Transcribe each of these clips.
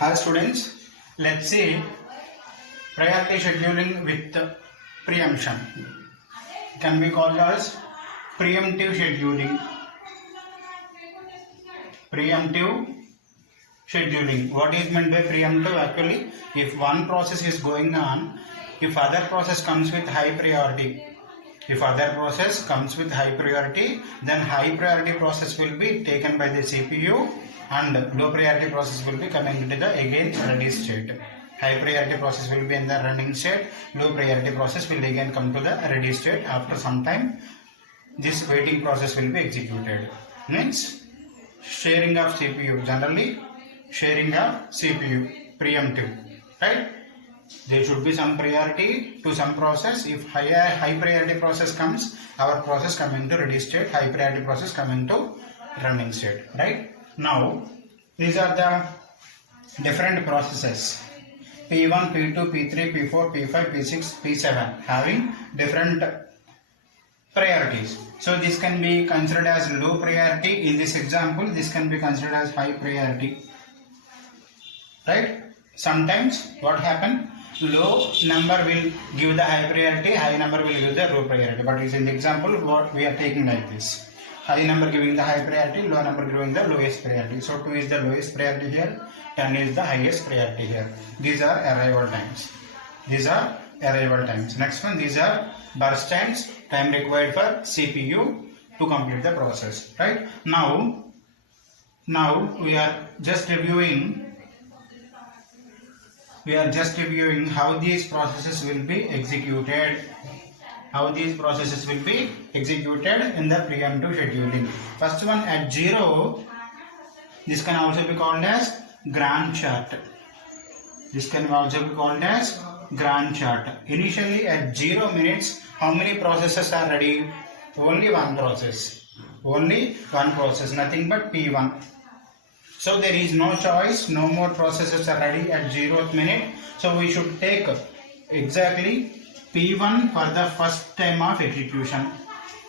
Hi students, let's see priority scheduling with preemption. Can be called as preemptive scheduling. Preemptive scheduling. What is meant by preemptive? Actually, if one process is going on, if other process comes with high priority, then high priority process will be taken by the CPU and low priority process will be coming into the again ready state. High priority process will be in the running state, low priority process will again come to the ready state. After some time, this waiting process will be executed. Means sharing of CPU, generally sharing of CPU, preemptive, right? There should be some priority to some process. If high priority process comes, our process coming to ready state, high priority process coming to running state, right? Now, these are the different processes. P1, P2, P3, P4, P5, P6, P7 having different priorities. So this can be considered as low priority. In this example, this can be considered as high priority, right? Sometimes what happen, low number will give the high priority, high number will give the low priority. But it's in the example what we are taking like this. High number giving the high priority, low number giving the lowest priority. So 2 is the lowest priority here, 10 is the highest priority here. These are arrival times. Next one, these are burst times, time required for CPU to complete the process, right? Now we are just reviewing how these processes will be executed. In the preemptive scheduling. First one at 0, this can also be called as Gantt chart. Initially at 0 minutes, how many processes are ready? Only one process, nothing but P1. So there is no choice, no more processes are ready at 0th minute. So we should take exactly P1 for the first time of execution.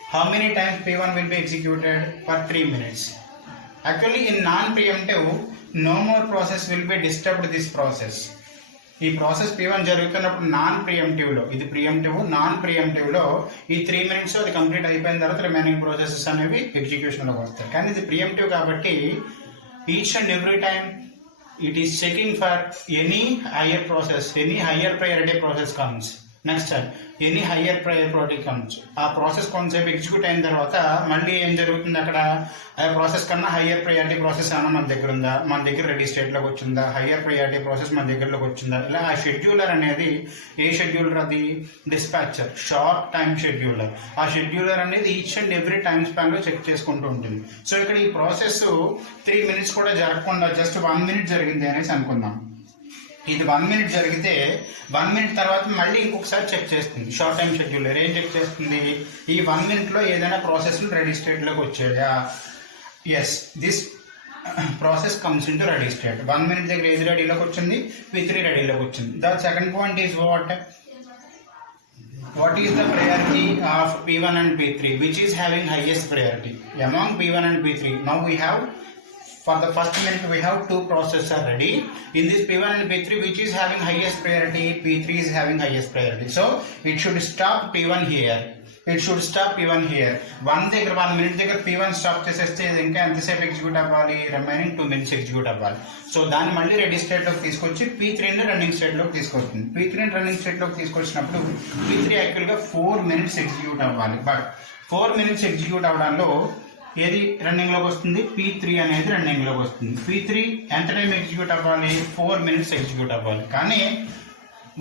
How many times P1 will be executed? For 3 minutes. Actually in non-preemptive, no more process will be disturbed this process. ఈ process P1 జరుగుతున్నప్పుడు non ప్రియంటివ్లో, ఇది ప్రియంటివ్, non ప్రియంటివ్లో ఈ 3 minutes అది complete అయిపోయిన తర్వాత remaining processes అనేవి ఎగ్జిక్యూషన్లోకి వస్తాయి. కానీ ఇది ప్రియంటివ్ కాబట్టి each and every time it is checking for any higher priority process comes. Next time any higher priority comes, ఆ ప్రాసెస్ కొంచెంసేపు ఎగ్జిక్యూట్ అయిన తర్వాత మళ్ళీ ఏం జరుగుతుంది, అక్కడ ఆ ప్రాసెస్ కన్నా హయ్యర్ ప్రయారిటీ ప్రాసెస్ ఏమన్నా మన దగ్గర ఉందా, మన దగ్గర రెడీ స్టేట్లోకి వచ్చిందా, హయ్యర్ ప్రయారిటీ ప్రాసెస్ మన దగ్గరలోకి వచ్చిందా, ఇలా ఆ షెడ్యూలర్ అనేది ఏ షెడ్యూలర్ అది డిస్పాచర్, షార్ట్ టైం షెడ్యూలర్. ఆ షెడ్యూలర్ అనేది each and every time span లో చెక్ చేసుకుంటూ ఉంటుంది. సో ఇక్కడ ఈ ప్రాసెస్ 3 మినిట్స్ కూడా జరగకుండా జస్ట్ 1 మినిట్ జరిగింది అనేసి అనుకుందాం. ఇది 1 మినిట్ జరిగితే 1 మినిట్ తర్వాత మళ్ళీ ఇంకొకసారి చెక్ చేస్తుంది. షార్ట్ టైం షెడ్యూలర్ ఏం చెక్ చేస్తుంది, ఈ 1 మినిట్లో ఏదైనా ప్రాసెస్లు రెడీ స్టేట్లోకి వచ్చాయా. Yes, this process comes in to ready state. 1 minute దగ్గర ఏది రెడీలోకి వచ్చింది, P3 రెడీలోకి వచ్చింది. The second point is what is the priority of P1 and P3, which is having highest priority among P1 and P3. Now we have, for the first minute we have 2 processes are ready. In this P1 and P3, which is having highest priority, P3 is having highest priority. So it should stop P1 here. 1 minute దగ్గర P1 stop చేసేస్తే ఇంకా ఎంతసేపు execute అవ్వాలి, remaining 2 minutes execute అవ్వాలి. So దాన్ని మళ్ళీ ready స్టేట్లోకి తీసుకొచ్చి P3ని running స్టేట్లోకి తీసుకొస్తుంది. P3ని రన్నింగ్ స్టేట్లోకి తీసుకొచ్చినప్పుడు P3 యాక్చువల్గా 4 మినిట్స్ ఎగ్జిక్యూట్ అవ్వాలి. బట్ 4 మినిట్స్ ఎగ్జిక్యూట్ అవ్వడంలో ఏది రన్నింగ్ లోకి వస్తుంది, P3 అనేది రన్నింగ్ లోకి వస్తుంది. P3 ఎంత టైం ఎగ్జిక్యూట్ అవ్వాలి, 4 మినిట్స్ ఎగ్జిక్యూట్ అవ్వాలి. కానీ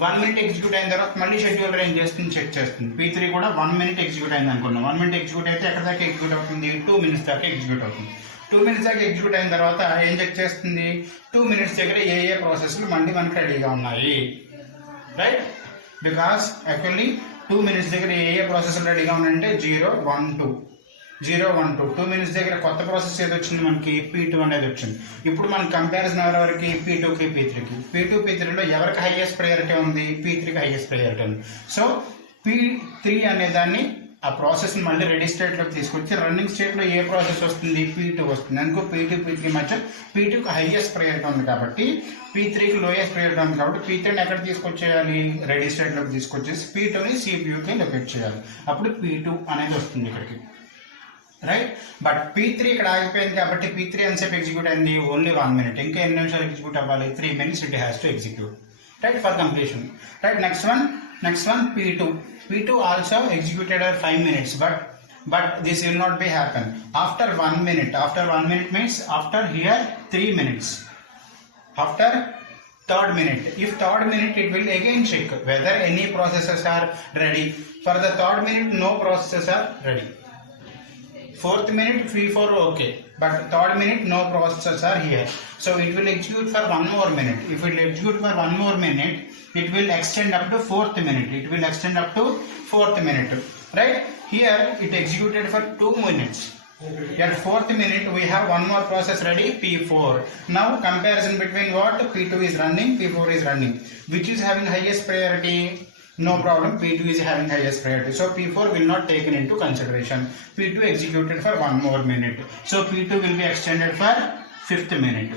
1 మినిట్ ఎగ్జిక్యూట్ అయిన తర్వాత మళ్ళీ షెడ్యూలర్ ఏం చేస్తుంది, చెక్ చేస్తుంది. P3 కూడా 1 మినిట్ ఎగ్జిక్యూట్ అయింది అనుకున్నాం. 1 మినిట్ ఎగ్జిక్యూట్ అయితే ఎక్కడ దాకా ఎగ్జిక్యూట్ అవుతుంది, 2 మినిట్స్ దాకా ఎగ్జిక్యూట్ అవుతుంది. 2 మినిట్స్ దాకా ఎగ్జిక్యూట్ అయిన తర్వాత ఏం చెక్ చేస్తుంది, 2 మినిట్స్ దగ్గర ఏ ప్రాసెస్లు మళ్ళీ మనకి రెడీగా ఉన్నాయి, రైట్? బికాస్ యాక్చువల్లీ 2 మినిట్స్ దగ్గర ఏ ప్రాసెస్లు రెడీగా ఉన్నాయంటే 0, 1, 2. 2 మినిట్స్ దగ్గర కొత్త ప్రాసెస్ ఏది వచ్చింది, మనకి P2 అనేది వచ్చింది. ఇప్పుడు మన కంపారిజన్ ఎవరెవరికి, P2కి P3కి. P2 P3లో ఎవరికి హైయెస్ట్ ప్రయారిటీ ఉంది, P3కి హైయెస్ట్ ప్రయారిటీ ఉంది. సో P3 అనే దాన్ని ఆ ప్రాసెస్ మళ్ళీ రెడీ స్టేట్ లోకి తీసుకొచ్చి రన్నింగ్ స్టేట్ లో ఏ ప్రాసెస్ వస్తుంది, P2 వస్తుంది. అందుకు P2 P3 మధ్య P2కి హైయెస్ట్ ప్రయారిటీ ఉంది కాబట్టి P3కి లోయెస్ట్ ప్రయారిటీ ఉంది కాబట్టి P3ని ఎక్కడ తీసుకొచ్చేయాలి, రెడీ స్టేట్ లోకి తీసుకొచ్చేసి P2ని CPUకి లొకేట్ చేయాలి. అప్పుడు P2 అనేది వస్తుంది ఇక్కడికి, రైట్. బట్ P3 ఇక్కడ ఆగిపోయింది కాబట్టి P3 ఎంతసేపు ఎగ్జిక్యూట్ అయింది, ఓన్లీ 1 minute. ఇంకా ఎన్ని నిమిషాలు ఎగ్జిక్యూట్ అవ్వాలి, 3 minutes it has to execute, right, for completion, right. Next one P2 also executed at 5 minutes, but this will not be happen after 1 minute. After 1 minute means after here 3 minutes. After third minute, if third minute it will again check whether any processes are ready. For the third minute no processes are ready. Fourth minute P4 okay, but third minute no processes are here, so it will execute for 1 more minute. If it will execute for 1 more minute, it will extend up to 4th minute. It will extend up to 4th minute, right. Here it executed for 2 minutes. At 4th minute we have one more process ready, P4. Now comparison between what, P2 is running, P4 is running. Which is having highest priority? No problem, P2 is having highest priority. So P4 will not taken into consideration. P2 executed for 1 more minute. So P2 will be extended for 5th minute.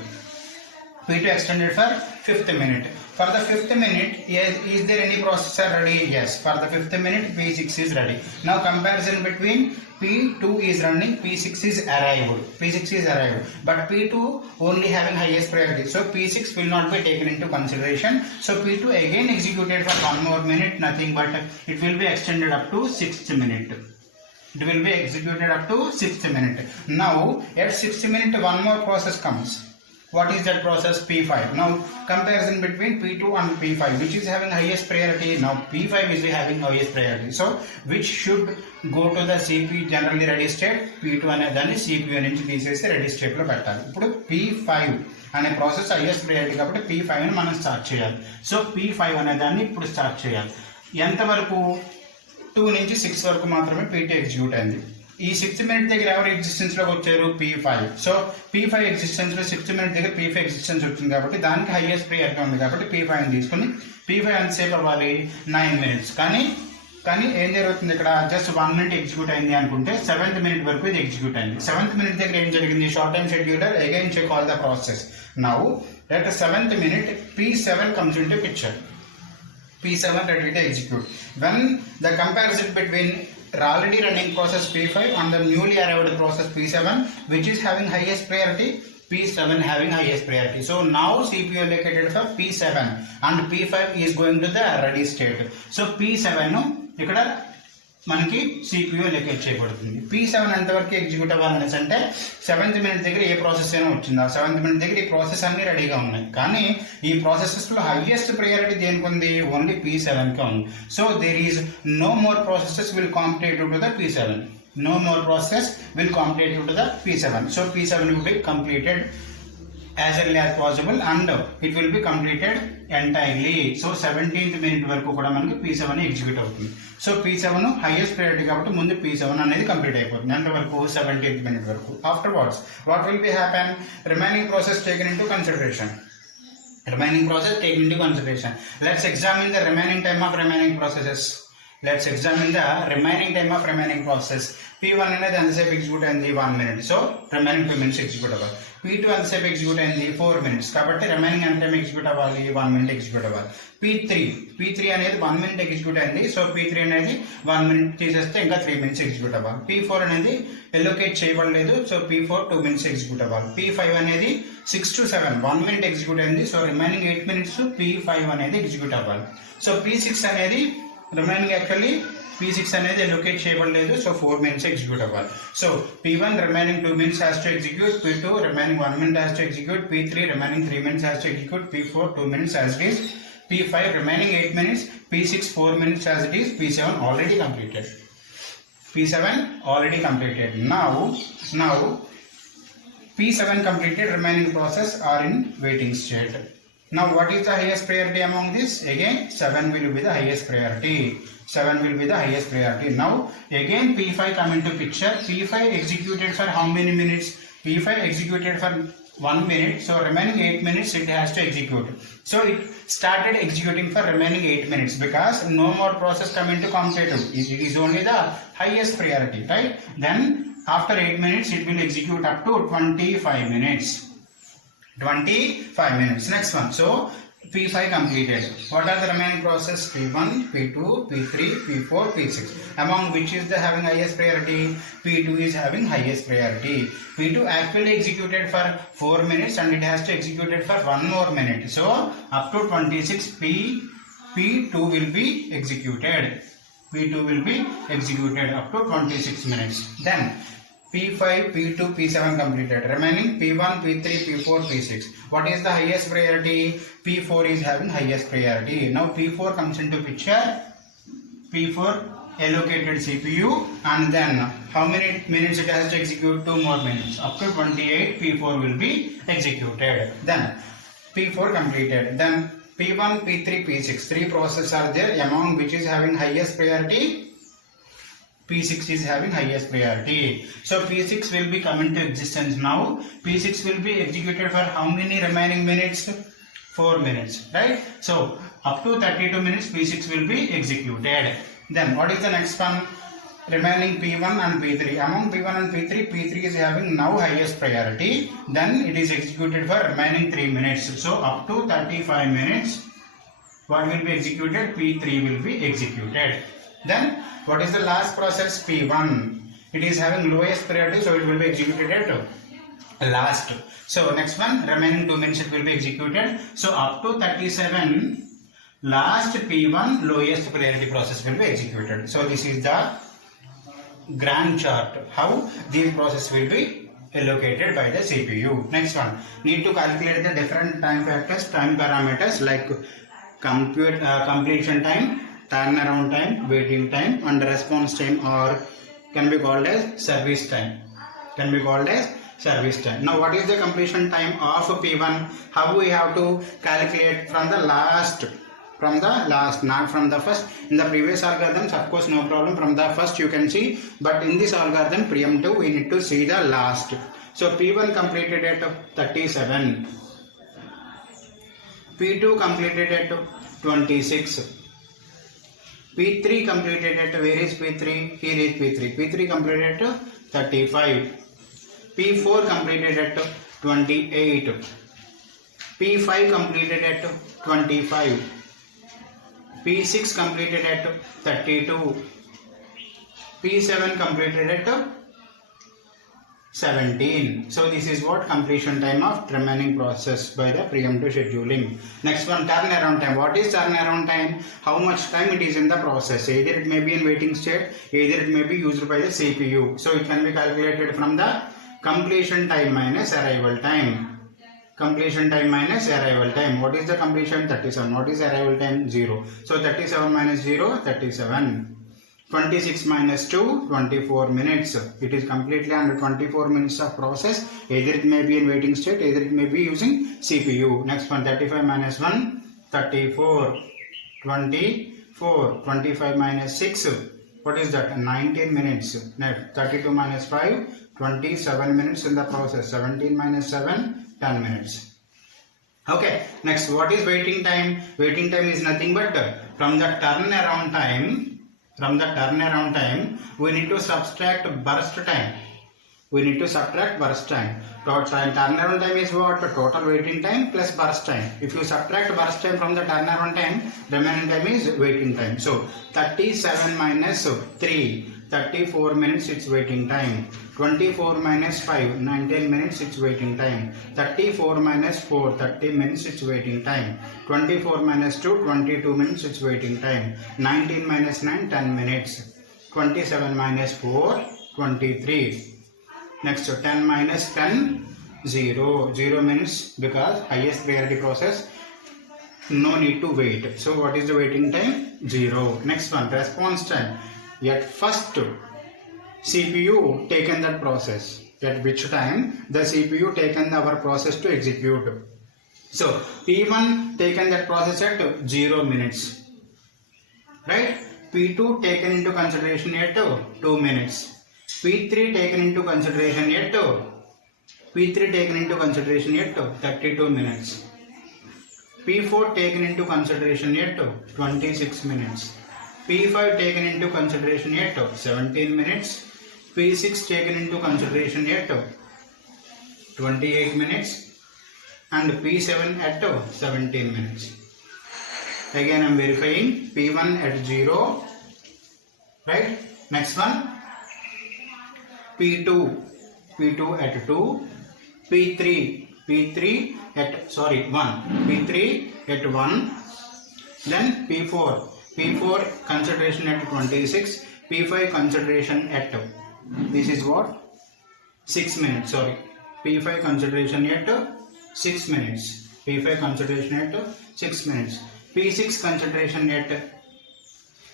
P2 extended for 5th minute. For the 5th minute, is there any processor ready? Yes. For the 5th minute, P6 is ready. Now comparison between P2 is running, P6 is arrived. But P2 only having highest priority. So P6 will not be taken into consideration. So P2 again executed for 1 more minute, nothing but it will be extended up to 6th minute. It will be executed up to 6th minute. Now at 6th minute, one more process comes. What is that process? P5. Now comparison between P2 and P5, which is having highest priority? Now P5 is having highest priority. So which should go to the CPU generally ready state? P2 అనే దాన్ని CPU నుంచి తీసేసి ready state లో పెట్టాలి. ఇప్పుడు P5 అనే process highest priority కాబట్టి P5 ని మనం స్టార్ట్ చేయాలి. సో P5 అనే దాన్ని ఇప్పుడు స్టార్ట్ చేయాలి. ఎంతవరకు? 2 నుంచి 6 వరకు మాత్రమే P2 ఎగ్జిక్యూట్ అయింది. ఈ 6th minute దగ్గర ఎవరు ఎగ్జిస్టెన్స్ లోకి వచ్చారు? P5. సో P5 ఎగ్జిస్టెన్స్ లో 6th minute దగ్గర P5 ఎగ్జిస్టెన్స్ వచ్చింది కాబట్టి దానికి హైయెస్ట్ ప్రియారిటీ ఉంది కాబట్టి P5 ని తీసుకుని P5 ఎంతసేపు అవ్వాలి? 9 minutes. కానీ ఏం జరుగుతుంది ఇక్కడ? జస్ట్ 1 minute ఎగ్జిక్యూట్ అయింది అనుకుంటే 7th minute వరకు ఇది ఎగ్జిక్యూట్ అయింది. 7th minute దగ్గర ఏం జరిగింది? Short time scheduler again check all the process. Now at 7th minute P7 comes into picture. P7 ready to execute. When the comparison between already running process P5 and the newly arrived process P7, which is having highest priority, P7 having highest priority. So now CPU allocated for P7 and P5 is going to the ready state. So P7 ఇక్కడ మనకి CPU locate చేయబడుతుంది. P7 ఎంతవరకు execute అవ్వాలనేసి అంటే 7th minute దగ్గర ఏ process అయినా వచ్చిందా? 7th minute దగ్గర ఈ ప్రాసెస్ అన్ని రెడీగా ఉన్నాయి. కానీ ఈ ప్రాసెసెస్ లో హైయెస్ట్ ప్రయారిటీ దేనికి ఉంది? ఓన్లీ P7 కి ఉంది. So there is no more processes will competitive to the P7. No more process will competitive to the P7. So P7 will be completed as early as possible and it will be completed entirely. So 17th minute వరకు కూడా మనకి P7 execute అవుతుంది. So P7 highest priority కాబట్టి ముందు P7 అనేది complete అయిపోతుంది. ఎంత వరకు? 17th minute వరకు. Afterwards, what will be happen? Remaining process taken into consideration. Let's examine the remaining time of remaining processes. Let's examine the remaining time of remaining process. P1 అనేది ఎంతసేపు execute అయింది? 1 minute. So remaining 2 minutes execute అవ్వాలి. P2 ఎంతసేపు execute అయింది? 4 minutes. కాబట్టి remaining ఎంత time execute అవ్వాలి? 1 minute execute అవ్వాలి. P3 అనేది 1 minute ఎగ్జిక్యూట్ అయింది. సో P3 అనేది 1 minute తీసేస్తే ఇంకా 3 minutes ఎగ్జిక్యూట్ అవ్వాలి. P4 అనేది ఎలొకేట్ చేయబడలేదు. సో P4 2 minutes ఎగ్జిక్యూట్ అవ్వాలి. P5 అనేది 6 to 7 1 minute ఎగ్జిక్యూట్ అయింది. సో రిమైనింగ్ 8 minutes P5 అనేది ఎగ్జిక్యూట్ అవ్వాలి. సో P6 అనేది రిమైనింగ్ యాక్చువల్లీ P6 అనేది లొకేట్ చేయబడలేదు. సో 4 minutes ఎగ్జిక్యూట్ అవ్వాలి. So P1 remaining 2 minutes has to execute. P2 remaining 1 minute has to execute. P3 remaining 3 minutes has to execute. P4 2 minutes as it is. P5 remaining 8 minutes. P6 4 minutes as it is. P7 already completed. Now P7 completed, remaining process are in waiting state. Now what is the highest priority among this? Again 7 will be the highest priority. Now again P5 come into picture. P5 executed for how many minutes? P5 executed for 1 minute, so remaining 8 minutes it has to execute. So it started executing for remaining 8 minutes because no more process come into competitive. It is only the highest priority, right? Then after 8 minutes it will execute up to 25 minutes. 25 minutes. Next one. So P5 completed. What are the remaining process? P1, P2, P3, P4, P6. Among which is the having highest priority? P2 is having highest priority. P2 actually executed for 4 minutes and it has to execute it for 1 more minute. So up to 26 P2 will be executed. P2 will be executed up to 26 minutes. Then P5, P2, P7 completed. Remaining P1, P3, P4, P6. What is the highest priority? P4 is having highest priority. Now P4 comes into picture. P4 allocated CPU and then how many minutes it has to execute? 2 more minutes. Up to 28 P4 will be executed. Then P4 completed. Then P1, P3, P6. 3 processes are there, among which is having highest priority. P6 is having highest priority. So P6 will be coming to existence now. P6 will be executed for how many remaining minutes? 4 minutes, right? So up to 32 minutes P6 will be executed. Then what is the next one? Remaining P1 and P3. Among P1 and P3, P3 is having now highest priority. Then it is executed for remaining 3 minutes. So up to 35 minutes, what will be executed? P3 will be executed. Then what is the last process? P1. It is having lowest priority, so it will be executed at last. So next one, remaining 2 minutes it will be executed. So up to 37, last P1 lowest priority process will be executed. So this is the grand chart how these processes will be allocated by the CPU. Next one, need to calculate the different time factors, time parameters like completion time, turnaround time, waiting time and response time, or can be called as service time. Now what is the completion time of P1? How we have to calculate from the last, not from the first. In the previous algorithms, of course, no problem, from the first you can see, but in this algorithm preemptive we need to see the last. So P1 completed at 37, P2 completed at 26, P3 completed at, where is P3? Here is P3. P3 completed at 35. P4 completed at 28. P5 completed at 25. P6 completed at 32. P7 completed at 17. So this is what completion time of remaining process by the preemptive scheduling. Next one, turnaround time. What is turnaround time? How much time it is in the process. Either it may be in waiting state, either it may be used by the CPU. So it can be calculated from the completion time minus arrival time. Completion time minus arrival time. What is the completion? 37. What is arrival time? 0. So 37 minus 0, 37. 26 minus 2, 24 minutes. It is completely under 24 minutes of process. Either it may be in waiting state, either it may be using CPU. Next one, 35 minus 1, 34. 24. 25 minus 6. What is that? 19 minutes. Next, 32 minus 5, 27 minutes in the process. 17 minus 7, 10 minutes. Okay. Next, what is waiting time? Waiting time is nothing but from the turnaround time. We need to subtract burst time. Total turnaround time is what? Total waiting time plus burst time. If you subtract burst time from the turnaround time, remaining time is waiting time. So 37 minus 3, 34 minutes its waiting time. 24 minus 5, 19 minutes its waiting time. 34 minus 4, 30 minutes its waiting time. 24 minus 2, 22 minutes its waiting time. 19 minus 9, 10 minutes. 27 minus 4, 23. Next, 10 minus 10, 0. 0 minutes because highest priority process, no need to wait. So what is the waiting time? 0. Next one, response time. At first CPU taken that process. At which time the CPU taken our process to execute. So P1 taken that process at 0 minutes. Right? P2 taken into consideration at 2 minutes. P3 taken into consideration at P3 taken into consideration at 32 minutes. P4 taken into consideration at 26 minutes. P5 taken into consideration at 17 minutes. P6 taken into consideration at 28 minutes. And P7 at 17 minutes. Again I am verifying P1 at 0. Right? Next one. P2 at 2. P3 at 1. P3 at 1. Then P4 consideration at 26. P5 consideration at this is what? 6 minutes. Sorry. P5 consideration at 6 minutes. P5 consideration at 6 minutes. P6 consideration at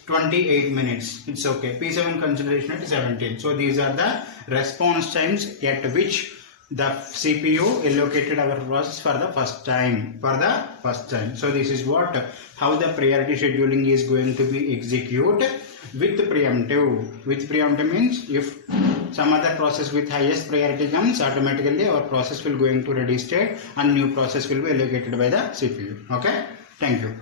28 minutes. It's okay. P7 consideration at 17. So these are the response times at which the CPU allocated our process for the first time. So this is how the priority scheduling is going to be executed with preemptive. With preemptive means if some other process with highest priority comes, automatically our process will going to ready state and new process will be allocated by the CPU. Okay. Thank you.